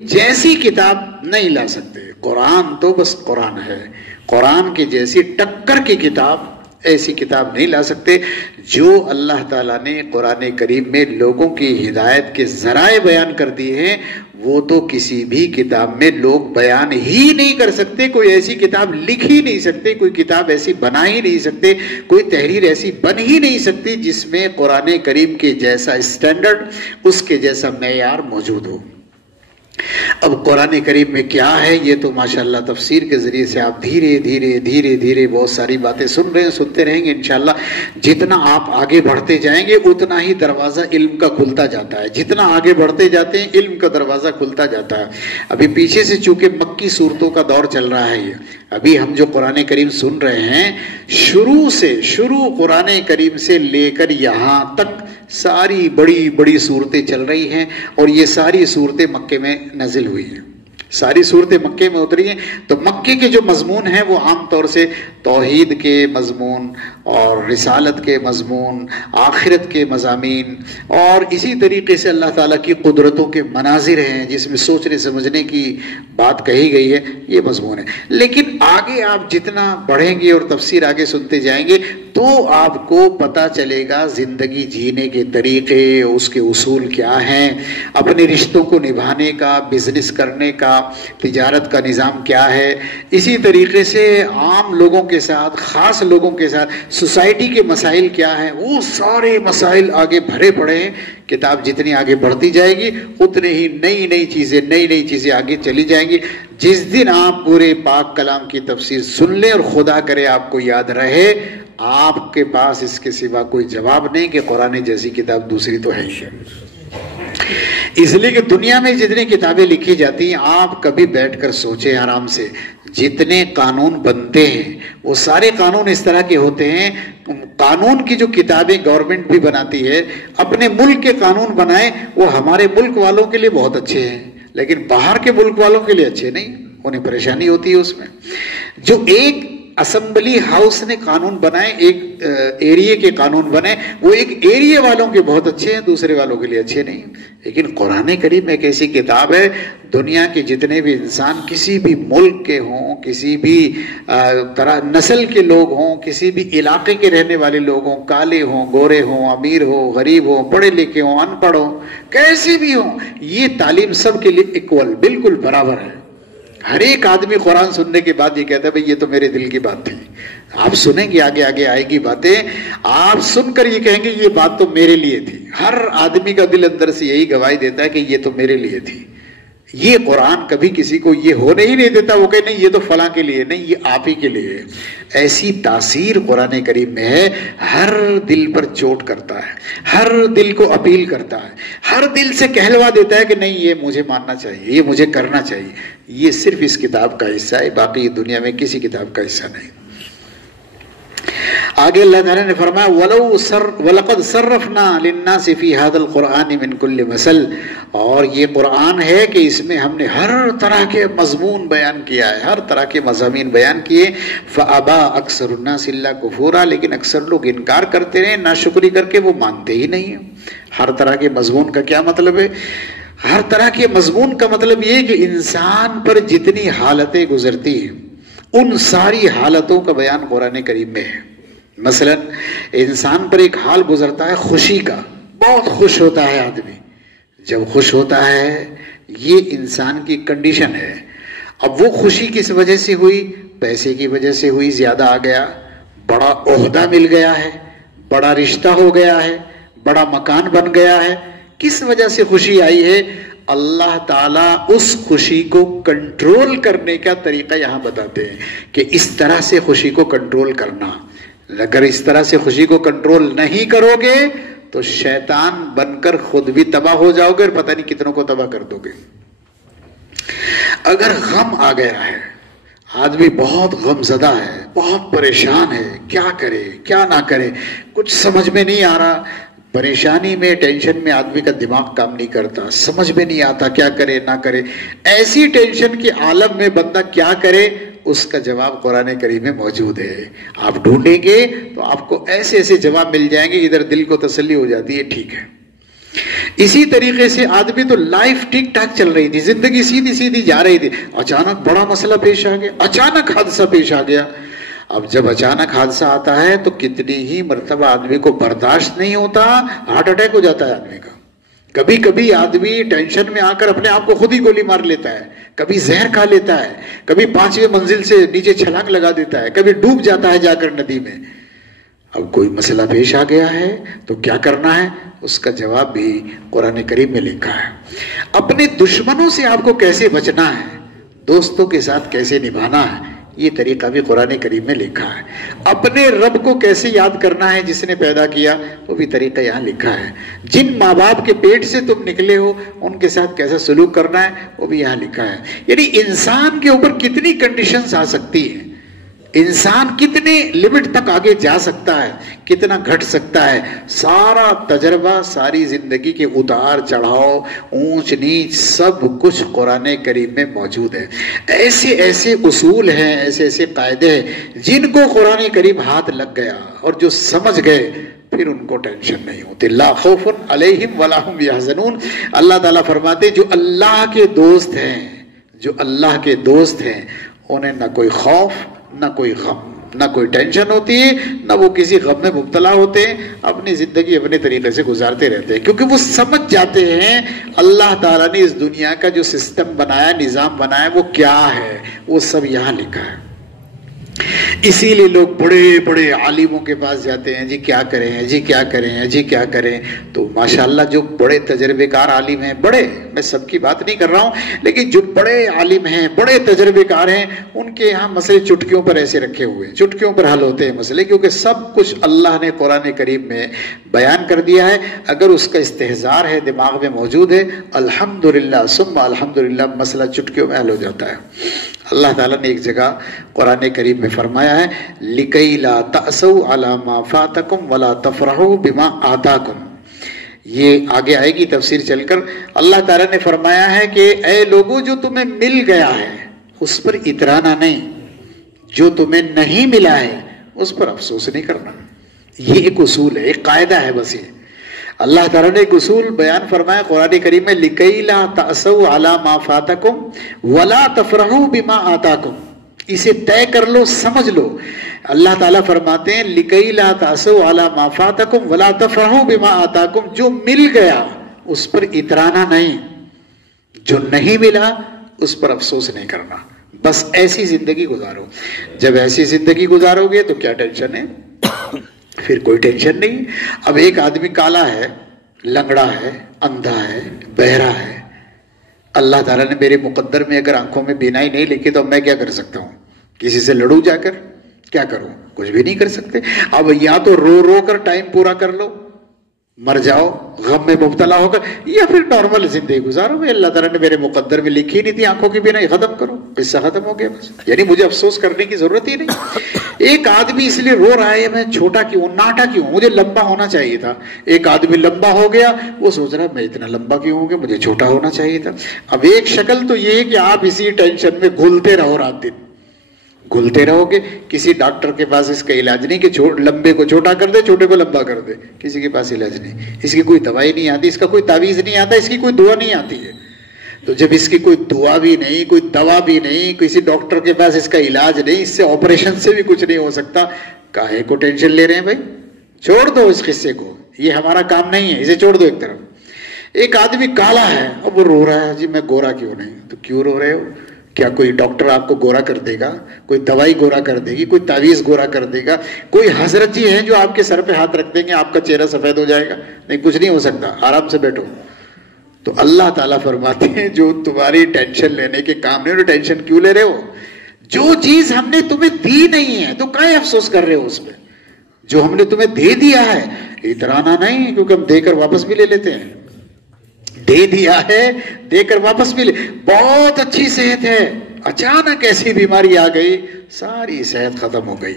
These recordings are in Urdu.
جیسی کتاب نہیں لا سکتے. قرآن تو بس قرآن ہے، قرآن کی جیسی ٹکر کی کتاب ایسی کتاب نہیں لا سکتے. جو اللہ تعالیٰ نے قرآن کریم میں لوگوں کی ہدایت کے ذرائع بیان کر دیے ہیں وہ تو کسی بھی کتاب میں لوگ بیان ہی نہیں کر سکتے. کوئی ایسی کتاب لکھ ہی نہیں سکتے، کوئی کتاب ایسی بنا ہی نہیں سکتے، کوئی تحریر ایسی بن ہی نہیں سکتی جس میں قرآن کریم کے جیسا اسٹینڈرڈ، اس کے جیسا معیار موجود ہو. اب قرآن کریم میں کیا ہے یہ تو ماشاءاللہ تفسیر کے ذریعے سے آپ دھیرے دھیرے بہت ساری باتیں سن رہے ہیں، سنتے رہیں گے انشاءاللہ. جتنا آپ آگے بڑھتے جائیں گے اتنا ہی دروازہ علم کا کھلتا جاتا ہے، جتنا آگے بڑھتے جاتے ہیں علم کا دروازہ کھلتا جاتا ہے. ابھی پیچھے سے چونکہ مکی صورتوں کا دور چل رہا ہے، یہ ابھی ہم جو قرآن کریم سن رہے ہیں شروع قرآن کریم سے لے کر یہاں تک ساری بڑی صورتیں چل رہی ہیں، اور یہ ساری صورتیں مکے میں نازل ہوئی ہیں، ساری صورتیں مکے میں اتری ہیں. تو مکے کے جو مضمون ہیں وہ عام طور سے توحید کے مضمون اور رسالت کے مضمون، آخرت کے مضامین، اور اسی طریقے سے اللہ تعالیٰ کی قدرتوں کے مناظر ہیں جس میں سوچنے سمجھنے کی بات کہی گئی ہے، یہ مضمون ہے. لیکن آگے آپ جتنا بڑھیں گے اور تفسیر آگے سنتے جائیں گے تو آپ کو پتہ چلے گا زندگی جینے کے طریقے، اس کے اصول کیا ہیں، اپنے رشتوں کو نبھانے کا، بزنس کرنے کا، تجارت کا نظام کیا ہے. اسی طریقے سے عام لوگوں کے ساتھ، خاص لوگوں کے ساتھ سوسائٹی کے مسائل کیا ہیں، وہ سارے مسائل آگے بھرے پڑے ہیں. کتاب جتنی آگے بڑھتی جائے گی اتنے ہی نئی چیزیں آگے چلی جائیں گی. جس دن آپ پورے پاک کلام کی تفسیر سن لیں اور خدا کرے آپ کو یاد رہے، آپ کے پاس اس کے سوا کوئی جواب نہیں کہ قرآن جیسی کتاب دوسری تو ہے ہی. اس لیے کہ دنیا میں جتنی کتابیں لکھی جاتی ہیں آپ کبھی بیٹھ کر سوچیں آرام سے، جتنے قانون بنتے ہیں وہ سارے قانون اس طرح کے ہوتے ہیں. قانون کی جو کتابیں گورنمنٹ بھی بناتی ہے، اپنے ملک کے قانون بنائے وہ ہمارے ملک والوں کے لیے بہت اچھے ہیں لیکن باہر کے ملک والوں کے لیے اچھے نہیں، انہیں پریشانی ہوتی ہے اس میں. جو ایک اسمبلی ہاؤس نے قانون بنائے، ایک ایریے کے قانون بنے، وہ ایک ایریے والوں کے بہت اچھے ہیں، دوسرے والوں کے لیے اچھے نہیں. لیکن قرآن کریم ایک ایسی کتاب ہے، دنیا کے جتنے بھی انسان کسی بھی ملک کے ہوں، کسی بھی طرح نسل کے لوگ ہوں، کسی بھی علاقے کے رہنے والے لوگ ہوں، کالے ہوں، گورے ہوں، امیر ہوں، غریب ہوں، پڑھے لکھے ہوں، ان پڑھ ہوں، کیسے بھی ہوں، یہ تعلیم سب کے لیے ایکول، بالکل برابر ہے. ہر ایک آدمی قرآن سننے کے بعد یہ کہتا ہے بھئی یہ تو میرے دل کی بات تھی. آپ سنیں گے آگے آئے گی باتیں، آپ سن کر یہ کہیں گے یہ بات تو میرے لیے تھی. ہر آدمی کا دل اندر سے یہی گواہی دیتا ہے کہ یہ تو میرے لیے تھی. یہ قرآن کبھی کسی کو یہ ہونے ہی نہیں دیتا وہ کہ نہیں یہ تو فلاں کے لیے، نہیں یہ آپ ہی کے لیے ہے. ایسی تاثیر قرآن کریم میں ہے، ہر دل پر چوٹ کرتا ہے، ہر دل کو اپیل کرتا ہے، ہر دل سے کہلوا دیتا ہے کہ نہیں یہ مجھے ماننا چاہیے، یہ مجھے کرنا چاہیے. یہ صرف اس کتاب کا حصہ ہے، باقی دنیا میں کسی کتاب کا حصہ نہیں. آگے اللہ تعالیٰ نے فرمایا وَلَقَدْ صَرَّفْنَا لِلنَّاسِ فِي هَذَا الْقُرْآنِ مِنْ كُلِّ مَثَلٍ، اور یہ قرآن ہے کہ اس میں ہم نے ہر طرح کے مضمون بیان کیا ہے، ہر طرح کے مضامین بیان کیے. فَأَبَى أَكْثَرُ النَّاسِ إِلَّا كُفُورًا، لیکن اکثر لوگ انکار کرتے رہے، ناشکری کر کے وہ مانتے ہی نہیں ہیں. ہر طرح کے مضمون کا کیا مطلب ہے؟ ہر طرح کے مضمون کا مطلب یہ کہ انسان پر جتنی حالتیں گزرتی ہیں ان ساری حالتوں کا بیان قرآن کریم میں ہے. مثلا انسان پر ایک حال گزرتا ہے خوشی کا، بہت خوش ہوتا ہے آدمی. جب خوش ہوتا ہے یہ انسان کی کنڈیشن ہے. اب وہ خوشی کس وجہ سے ہوئی؟ پیسے کی وجہ سے ہوئی، زیادہ آ گیا، بڑا عہدہ مل گیا ہے، بڑا رشتہ ہو گیا ہے، بڑا مکان بن گیا ہے. کس وجہ سے خوشی آئی ہے؟ اللہ تعالیٰ اس خوشی کو کنٹرول کرنے کا طریقہ یہاں بتاتے ہیں کہ اس طرح سے خوشی کو کنٹرول کرنا. اگر اس طرح سے خوشی کو کنٹرول نہیں کرو گے تو شیطان بن کر خود بھی تباہ ہو جاؤ گے اور پتہ نہیں کتنوں کو تباہ کر دو گے. اگر غم آ گیا ہے، آدمی بہت غم زدہ ہے، بہت پریشان ہے، کیا کرے کیا نہ کرے کچھ سمجھ میں نہیں آ رہا. پریشانی میں، ٹینشن میں آدمی کا دماغ کام نہیں کرتا، سمجھ میں نہیں آتا کیا کرے نہ کرے. ایسی ٹینشن کے عالم میں بندہ کیا کرے؟ اس کا جواب قرآن کریم میں موجود ہے. آپ ڈھونڈیں گے تو آپ کو ایسے ایسے جواب مل جائیں گے، ادھر دل کو تسلی ہو جاتی ہے ٹھیک ہے اسی طریقے سے آدمی تو لائف ٹھیک ٹھاک چل رہی تھی، زندگی سیدھی سیدھی جا رہی تھی، اچانک بڑا مسئلہ پیش آ گیا، اچانک حادثہ پیش آ گیا. اب جب اچانک حادثہ آتا ہے تو کتنی ہی مرتبہ آدمی کو برداشت نہیں ہوتا، ہارٹ اٹیک ہو جاتا ہے آدمی کا. کبھی کبھی آدمی ٹینشن میں آ کر اپنے آپ کو خود ہی گولی مار لیتا ہے، کبھی زہر کھا لیتا ہے، کبھی 5ویں منزل سے نیچے چھلانگ لگا دیتا ہے، کبھی ڈوب جاتا ہے جا کر ندی میں. اب کوئی مسئلہ پیش آ گیا ہے تو کیا کرنا ہے، اس کا جواب بھی قرآن کریم میں لکھا ہے. اپنے دشمنوں سے آپ کو کیسے بچنا ہے، دوستوں کے ساتھ کیسے نبھانا ہے، یہ طریقہ بھی قرآن کریم میں لکھا ہے. اپنے رب کو کیسے یاد کرنا ہے جس نے پیدا کیا، وہ بھی طریقہ یہاں لکھا ہے. جن ماں باپ کے پیٹ سے تم نکلے ہو ان کے ساتھ کیسا سلوک کرنا ہے، وہ بھی یہاں لکھا ہے. یعنی انسان کے اوپر کتنی کنڈیشنز آ سکتی ہیں، انسان کتنے لمٹ تک آگے جا سکتا ہے، کتنا گھٹ سکتا ہے، سارا تجربہ، ساری زندگی کے اتار چڑھاؤ، اونچ نیچ، سب کچھ قرآن کریم میں موجود ہے. ایسے ایسے اصول ہیں، ایسے ایسے قاعدے ہیں جن کو قرآن کریم ہاتھ لگ گیا اور جو سمجھ گئے پھر ان کو ٹینشن نہیں ہوتی. لا خوف علیہم ولا هم یحزنون. اللہ تعالیٰ فرماتے جو اللہ کے دوست ہیں، جو اللہ کے دوست ہیں انہیں نہ کوئی خوف، نہ کوئی غم، نہ کوئی ٹینشن ہوتی ہے، نہ وہ کسی غم میں مبتلا ہوتے ہیں، اپنی زندگی اپنے طریقے سے گزارتے رہتے ہیں، کیونکہ وہ سمجھ جاتے ہیں اللہ تعالیٰ نے اس دنیا کا جو سسٹم بنایا، نظام بنایا، وہ کیا ہے، وہ سب یہاں لکھا ہے. اسی لیے لوگ بڑے بڑے عالموں کے پاس جاتے ہیں، جی کیا کریں، جی کیا کریں، جی کیا کریں. تو ماشاءاللہ جو بڑے تجربے کار عالم ہیں، بڑے، میں سب کی بات نہیں کر رہا ہوں، لیکن جو بڑے عالم ہیں، بڑے تجربے کار ہیں، ان کے یہاں مسئلے چٹکیوں پر ایسے رکھے ہوئے ہیں، چٹکیوں پر حل ہوتے ہیں مسئلے، کیونکہ سب کچھ اللہ نے قرآن کریم میں بیان کر دیا ہے. اگر اس کا استحضار ہے، دماغ میں موجود ہے، الحمدللہ ثم الحمدللہ، مسئلہ چٹکیوں میں حل ہو جاتا ہے. اللہ تعالیٰ نے ایک جگہ قرآن کریم میں فرمایا ہے لِكَيْ لَا تَأْسَوْا عَلَى مَا فَاتَكُمْ وَلَا تَفْرَحُوا بِمَا آتَاكُمْ. یہ آگے آئے گی تفسیر چل کر. اللہ تعالیٰ نے فرمایا ہے کہ اے لوگوں جو تمہیں مل گیا ہے اس پر اترانا نہیں، جو تمہیں نہیں ملا ہے اس پر افسوس نہیں کرنا. یہ ایک اصول ہے، ایک قاعدہ ہے. بس یہ اللہ تعالیٰ نے ایک اصول بیان فرمایا قرآن کریم میں لِكَيْ لَا تَأْسَوْا عَلَى مَا فَاتَكُمْ وَلَا تَفْرَحُوا بِمَا آتَاكُمْ. اسے طے کر لو، سمجھ لو. اللہ تعالیٰ فرماتے ہیں لِكَيْ لَا تَأْسَوْا عَلَى مَا فَاتَكُمْ وَلَا تَفْرَحُوا بِمَا آتَاكُمْ. جو مل گیا اس پر اترانا نہیں، جو نہیں ملا اس پر افسوس نہیں کرنا. بس ایسی زندگی گزارو. جب ایسی زندگی گزارو گے تو کیا ٹینشن ہے، پھر کوئی ٹینشن نہیں. اب ایک آدمی کالا ہے، لنگڑا ہے، اندھا ہے، بہرا ہے. اللہ تعالیٰ نے میرے مقدر میں اگر آنکھوں میں بینائی نہیں لکھی تو میں کیا کر سکتا ہوں؟ کسی سے لڑوں جا کر؟ کیا کروں؟ کچھ بھی نہیں کر سکتے. اب یا تو رو رو کر ٹائم پورا کر لو، مر جاؤ غم میں مبتلا ہو کر، یا پھر نارمل زندگی گزارو. اللہ تعالیٰ نے میرے مقدر میں لکھی نہیں تھی آنکھوں کی بینائی، ختم کرو، قصہ ختم ہو گیا. بس یعنی مجھے افسوس کرنے کی ضرورت ہی نہیں. ایک آدمی اس لیے رو رہا ہے میں چھوٹا کیوں، ناٹا کیوں، مجھے لمبا ہونا چاہیے تھا. ایک آدمی لمبا ہو گیا، وہ سوچ رہا ہے میں اتنا لمبا کیوں ہوں گا، مجھے چھوٹا ہونا چاہیے تھا. اب ایک شکل تو یہ ہے کہ آپ اسی ٹینشن میں گھلتے رہو، رات دن گھلتے رہو گے. کسی ڈاکٹر کے پاس اس کا علاج نہیں کہ لمبے کو چھوٹا کر دے، چھوٹے کو لمبا کر دے. کسی کے پاس علاج نہیں، اس کی کوئی دوائی نہیں آتی، اس کا کوئی تعویذ نہیں آتا، اس کی کوئی دعا نہیں آتی ہے. تو جب اس کی کوئی دعا بھی نہیں، کوئی دوا بھی نہیں، کسی ڈاکٹر کے پاس اس کا علاج نہیں، اس سے آپریشن سے بھی کچھ نہیں ہو سکتا، کاہے کو ٹینشن لے رہے ہیں بھائی؟ چھوڑ دو اس قصے کو، یہ ہمارا کام نہیں ہے، اسے چھوڑ دو ایک طرف. ایک آدمی کالا ہے، اب وہ رو رہا ہے جی میں گورا کیوں نہیں. تو کیوں رو رہے ہو؟ کیا کوئی ڈاکٹر آپ کو گورا کر دے گا؟ کوئی دوائی گورا کر دے گی؟ کوئی تعویذ گورا کر دے گا؟ کوئی حضرت جی ہیں جو آپ کے سر پہ ہاتھ رکھ دیں گے آپ کا چہرہ سفید ہو جائے گا؟ نہیں، کچھ نہیں ہو سکتا، آرام سے بیٹھو. تو اللہ تعالیٰ فرماتے ہیں جو تمہاری ٹینشن لینے کے کام نہیں، تو ٹینشن کیوں لے رہے ہو؟ جو چیز ہم نے تمہیں دی نہیں ہے تو کائیں افسوس کر رہے ہو اس پہ؟ جو ہم نے تمہیں دے دیا ہے اترانا نہیں، کیونکہ ہم دے کر واپس بھی لے لیتے ہیں. دے دیا ہے، دے کر واپس بھی لے. بہت اچھی صحت ہے، اچانک ایسی بیماری آ گئی، ساری صحت ختم ہو گئی.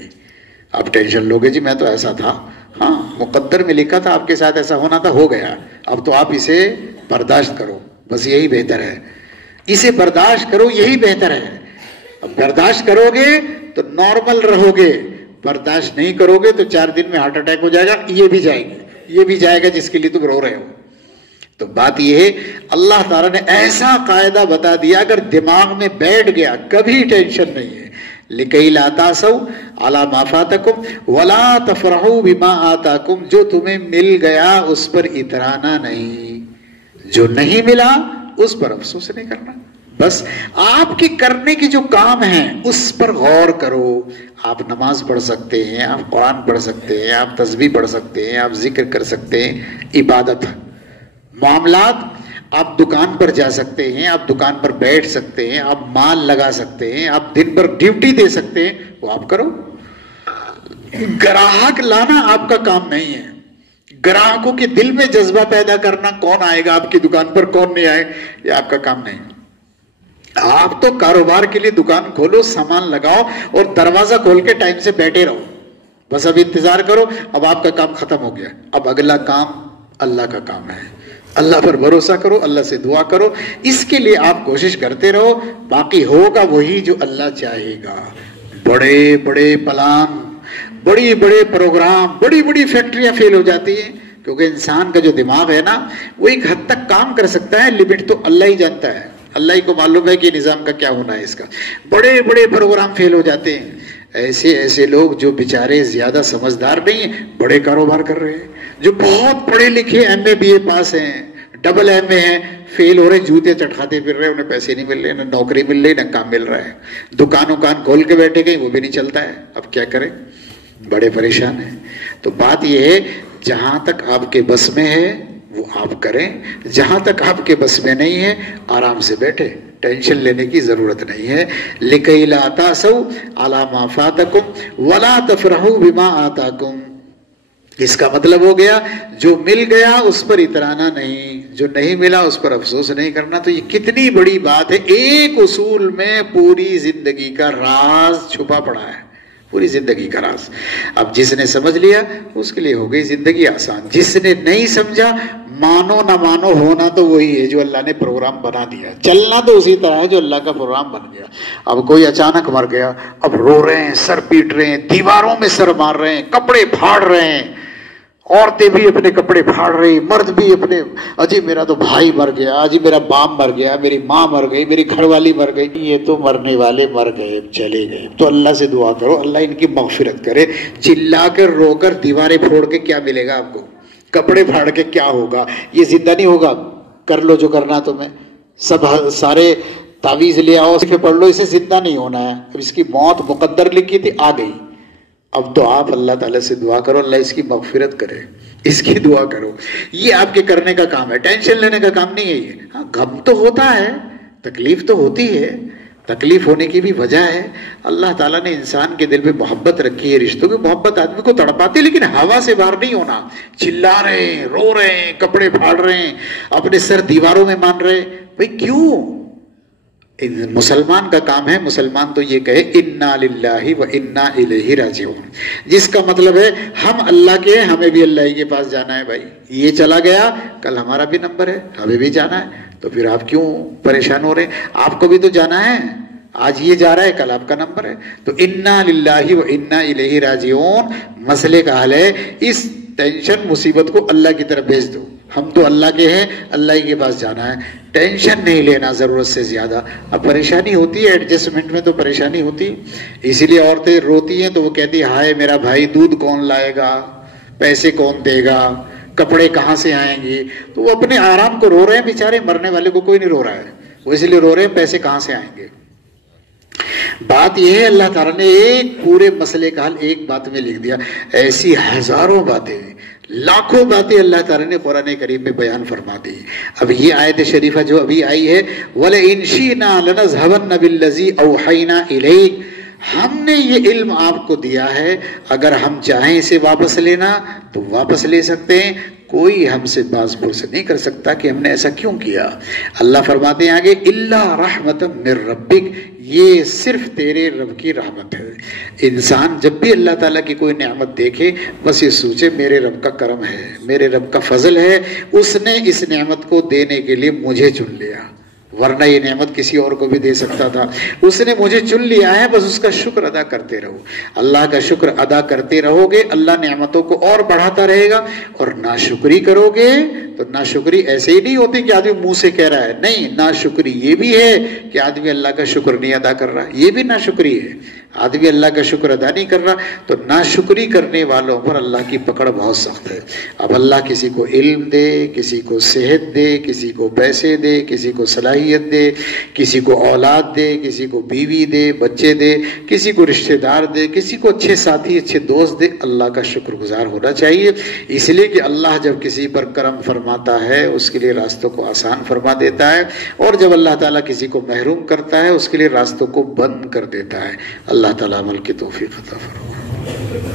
آپ ٹینشن لوگے جی میں تو ایسا تھا، ہاں مقدر میں لکھا تھا آپ کے ساتھ ایسا ہونا تھا، ہو گیا. اب تو آپ اسے برداشت کرو، بس یہی بہتر ہے. اسے برداشت کرو، یہی بہتر ہے. اب برداشت کرو گے تو نارمل رہو گے، برداشت نہیں کرو گے تو 4 دن میں ہارٹ اٹیک ہو جائے گا. یہ بھی جائے گا، یہ بھی جائے گا جس کے لیے تم رو رہے ہو. تو بات یہ ہے اللہ تعالیٰ نے ایسا قاعدہ بتا دیا اگر دماغ میں بیٹھ گیا کبھی ٹینشن نہیں ہے. لِكَيْ لَا تَأْسَوْا عَلَى مَا فَاتَكُمْ وَلَا تَفْرَحُوا بِمَا آتَاكُمْ. جو تمہیں مل گیا اس پر اترانا نہیں, جو نہیں ملا اس پر افسوس نہیں کرنا. بس آپ کے کرنے کے جو کام ہیں اس پر غور کرو. آپ نماز پڑھ سکتے ہیں, آپ قرآن پڑھ سکتے ہیں, آپ تسبیح پڑھ سکتے ہیں, آپ ذکر کر سکتے ہیں, عبادت. معاملات, آپ دکان پر جا سکتے ہیں, آپ دکان پر بیٹھ سکتے ہیں, آپ مال لگا سکتے ہیں, آپ دن بھر ڈیوٹی دے سکتے ہیں, وہ آپ کرو. گراہک لانا آپ کا کام نہیں ہے. گراہکوں کے دل میں جذبہ پیدا کرنا, کون آئے گا آپ کی دکان پر کون نہیں آئے, یہ آپ کا کام نہیں. آپ تو کاروبار کے لیے دکان کھولو, سامان لگاؤ اور دروازہ کھول کے ٹائم سے بیٹھے رہو. بس اب انتظار کرو, اب آپ کا کام ختم ہو گیا, اب اگلا کام اللہ کا کام ہے. اللہ پر بھروسہ کرو, اللہ سے دعا کرو, اس کے لیے آپ کوشش کرتے رہو. باقی ہوگا وہی جو اللہ چاہے گا. بڑے بڑے پلان, بڑی بڑے پروگرام, بڑی بڑی فیکٹریاں فیل ہو جاتی ہیں کیونکہ انسان کا جو دماغ ہے نا وہ ایک حد تک کام کر سکتا ہے, لمٹ تو اللہ ہی جانتا ہے. اللہ ہی کو معلوم ہے کہ نظام کا کیا ہونا ہے اس کا. بڑے بڑے پروگرام فیل ہو جاتے ہیں. ایسے لوگ جو بیچارے زیادہ سمجھدار نہیں ہیں بڑے کاروبار کر رہے ہیں, جو بہت پڑھے لکھے MA BA پاس ہیں, ڈبل MA ہیں, فیل ہو رہے, جوتے چٹکھاتے پھر رہے, انہیں پیسے نہیں مل رہے, نہ نوکری مل رہی, نہ کام مل رہا ہے. دکان کھول کے بیٹھے گئے, وہ بھی نہیں چلتا ہے. اب کیا کریں, بڑے پریشان ہیں. تو بات یہ ہے جہاں تک آپ کے بس میں ہے وہ آپ کریں, جہاں تک آپ کے بس میں نہیں ہے آرام سے بیٹھے, ٹینشن لینے کی ضرورت نہیں ہے. لِكَيْ لَا تَأْسَوْا عَلَى مَا فَاتَكُمْ وَلَا تَفْرَحُوا بِمَا آتَاكُمْ. اس کا مطلب ہو گیا جو مل گیا اس پر اترانا نہیں, جو نہیں ملا اس پر افسوس نہیں کرنا. تو یہ کتنی بڑی بات ہے. ایک اصول میں پوری زندگی کا راز چھپا پڑا ہے, پوری زندگی کا راز. اب جس نے سمجھ لیا اس کے لیے ہو گئی زندگی آسان. جس نے نہیں سمجھا, مانو نہ مانو, ہونا تو وہی ہے جو اللہ نے پروگرام بنا دیا, چلنا تو اسی طرح ہے جو اللہ کا پروگرام بن گیا. اب کوئی اچانک مر گیا, اب رو رہے ہیں, سر پیٹ رہے ہیں, دیواروں میں سر مار رہے ہیں, کپڑے پھاڑ رہے ہیں, عورتیں بھی اپنے کپڑے پھاڑ رہی, مرد بھی اپنے, اجی میرا تو بھائی مر گیا, اجی میرا باپ مر گیا, میری ماں مر گئی, میری گھر والی مر گئی. یہ تو مرنے والے مر گئے, چلے گئے. تو اللہ سے دعا کرو اللہ ان کی مغفرت کرے. چلا کر رو کر دیواریں پھوڑ کے کیا ملے گا آپ کو, کپڑے پھاڑ کے کیا ہوگا, یہ زندہ نہیں ہوگا. کر لو جو کرنا تمہیں, سب سارے تعویذ لے آؤ, پڑھ لو, اسے زندہ نہیں ہونا ہے. اب اس کی موت مقدر لکھی تھی, آ گئی. اب تو آپ اللہ تعالیٰ سے دعا کرو اللہ اس کی مغفرت کرے, اس کی دعا کرو. یہ آپ کے کرنے کا کام ہے, ٹینشن لینے کا کام نہیں ہے یہ. ہاں غم تو ہوتا ہے, تکلیف تو ہوتی ہے, تکلیف ہونے کی بھی وجہ ہے. اللہ تعالیٰ نے انسان کے دل میں محبت رکھی ہے, رشتوں کی محبت آدمی کو تڑپاتی, لیکن ہوا سے باہر نہیں ہونا. چلا رہے ہیں, رو رہے ہیں, کپڑے پھاڑ رہے ہیں, اپنے سر دیواروں میں مان رہے, بھائی کیوں؟ مسلمان کا کام ہے, مسلمان تو یہ کہے انا للہ و انا الیہ راجعون, جس کا مطلب ہے ہم اللہ کے ہیں, ہمیں بھی اللہ ہی کے پاس جانا ہے. بھائی یہ چلا گیا, کل ہمارا بھی نمبر ہے, ہمیں بھی جانا ہے. تو پھر آپ کیوں پریشان ہو رہے ہیں, آپ کو بھی تو جانا ہے. آج یہ جا رہا ہے, کل آپ کا نمبر ہے. تو انا للہ و انا الیہ راجعون مسئلے کا حل ہے. اس ٹینشن مصیبت کو اللہ کی طرف بھیج دو, ہم تو اللہ کے ہیں, اللہ ہی کے پاس جانا ہے. ٹینشن نہیں لینا ضرورت سے زیادہ. اب پریشانی ہوتی ہے, ایڈجسٹمنٹ میں تو پریشانی ہوتی, اسی لیے عورتیں روتی ہیں تو وہ کہتی ہے ہائے میرا بھائی, دودھ کون لائے گا, پیسے کون دے گا, کپڑے کہاں سے آئیں گے. تو وہ اپنے آرام کو رو رہے ہیں بیچارے, مرنے والے کو کوئی نہیں رو رہا ہے, وہ اسی لیے رو رہے ہیں پیسے کہاں سے آئیں گے. بات یہ ہے اللہ تعالیٰ نے ایک پورے مسئلے کا حل ایک بات میں لکھ دیا. ایسی ہزاروں باتیں, لاکھوں باتیں اللہ تعالیٰ نے قرآن کریم میں بیان فرما دی. اب یہ آیت شریفہ جو ابھی آئی ہے, وَلَئِن شِئْنَا لَنَذْهَبَنَّ بِالَّذِي أَوْحَيْنَا إِلَيْكَ, ہم نے یہ علم آپ کو دیا ہے, اگر ہم چاہیں اسے واپس لینا تو واپس لے سکتے ہیں. کوئی ہم سے باز پرس نہیں کر سکتا کہ ہم نے ایسا کیوں کیا. اللہ فرماتے ہیں آگے, إِلَّا رَحْمَةً مِّن رَبِّكَ, یہ صرف تیرے رب کی رحمت ہے. انسان جب بھی اللہ تعالیٰ کی کوئی نعمت دیکھے بس یہ سوچے میرے رب کا کرم ہے, میرے رب کا فضل ہے, اس نے اس نعمت کو دینے کے لیے مجھے چن لیا. ورنہ یہ نعمت کسی اور کو بھی دے سکتا تھا. اس نے مجھے چن لیا ہے, بس اس کا شکر ادا کرتے رہو. اللہ کا شکر ادا کرتے رہو گے, اللہ نعمتوں کو اور بڑھاتا رہے گا. اور ناشکری کرو گے تو ناشکری ایسے ہی نہیں ہوتی کہ آدمی منہ سے کہہ رہا ہے, نہیں, ناشکری یہ بھی ہے کہ آدمی اللہ کا شکر نہیں ادا کر رہا, یہ بھی ناشکری ہے, آدمی اللہ کا شکر ادا نہیں کر رہا. تو ناشکری کرنے والوں پر اللہ کی پکڑ بہت سخت ہے. اب اللہ کسی کو علم دے, کسی کو صحت دے, کسی کو پیسے دے, کسی کو صلاحیت دے, کسی کو اولاد دے, کسی کو بیوی دے, بچے دے, کسی کو رشتہ دار دے, کسی کو اچھے ساتھی, اچھے دوست دے, اللہ کا شکر گزار ہونا چاہیے. اس لیے کہ اللہ جب کسی پر کرم فرماتا ہے اس کے لیے راستوں کو آسان فرما دیتا ہے, اور جب اللہ تعالیٰ کسی کو محروم کرتا ہے اس کے لیے راستوں کو بند کر دیتا ہے. اللہ تعالیٰ عمل کی توفیق عطا فرمائے.